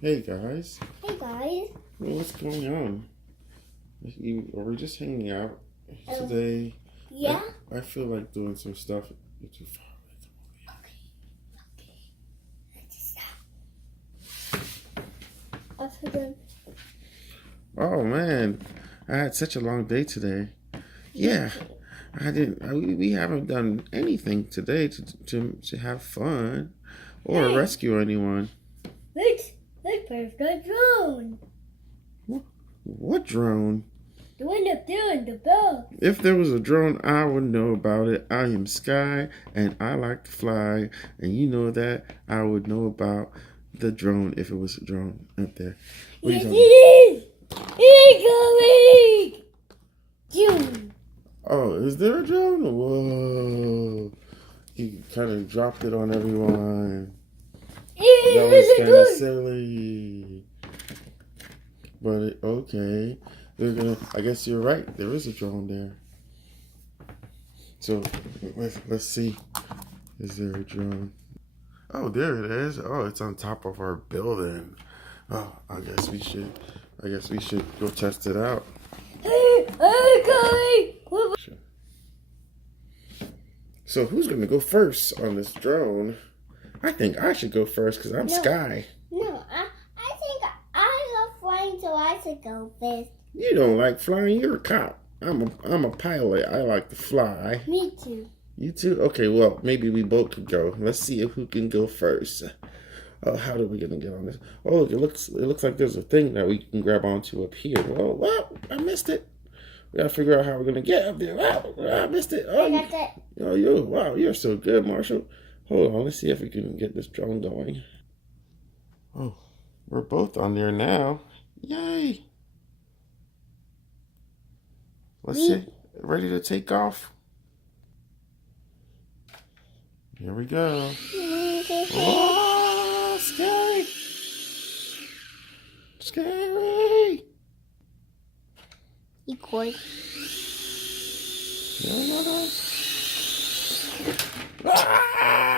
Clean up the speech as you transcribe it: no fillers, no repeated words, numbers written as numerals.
Hey guys, Hey guys. what's going on? Are we just hanging out today? Yeah. I feel like doing some stuff. You're too far I forgot. away. Oh man, I had such a long day today. Yeah, I didn't. We haven't done anything today to have fun or Hey. rescue anyone. Let's press the drone. What drone? The one up there in the bell. If there was a drone, I would know about it. I am Sky, and I like to fly, and you know that I would know about the drone if it was a drone up there. What Yes, are it you is. It is coming. June. Oh, is there a drone? Whoa! He kind of dropped it on everyone. That was It kind is of a silly. But okay, they're gonna. I guess you're right. There is a drone there. So let's see. Is there a drone? Oh, there it is. Oh, it's on top of our building. Oh, I guess we should go test it out. Hey, coming. So who's gonna go first on this drone? I think I should go first because I'm No. Sky. No, I think I love flying, so I should go first. You don't like flying. You're a cop. I'm a pilot. I like to fly. Me too. You too? Okay, well, maybe we both could go. Let's see who can go first. Oh, how are we gonna get on this? Oh, look, it looks like there's a thing that we can grab onto up here. Oh, wow, I missed it. We gotta figure out how we're gonna get up there. Wow, I missed it. Oh, I got that. wow, you're so good, Marshall. Hold on, let's see if we can get this drone going. Oh, we're both on there now. Yay! Let's see. Ready to take off? Here we go. Oh, scary! Scary! Record. Ah!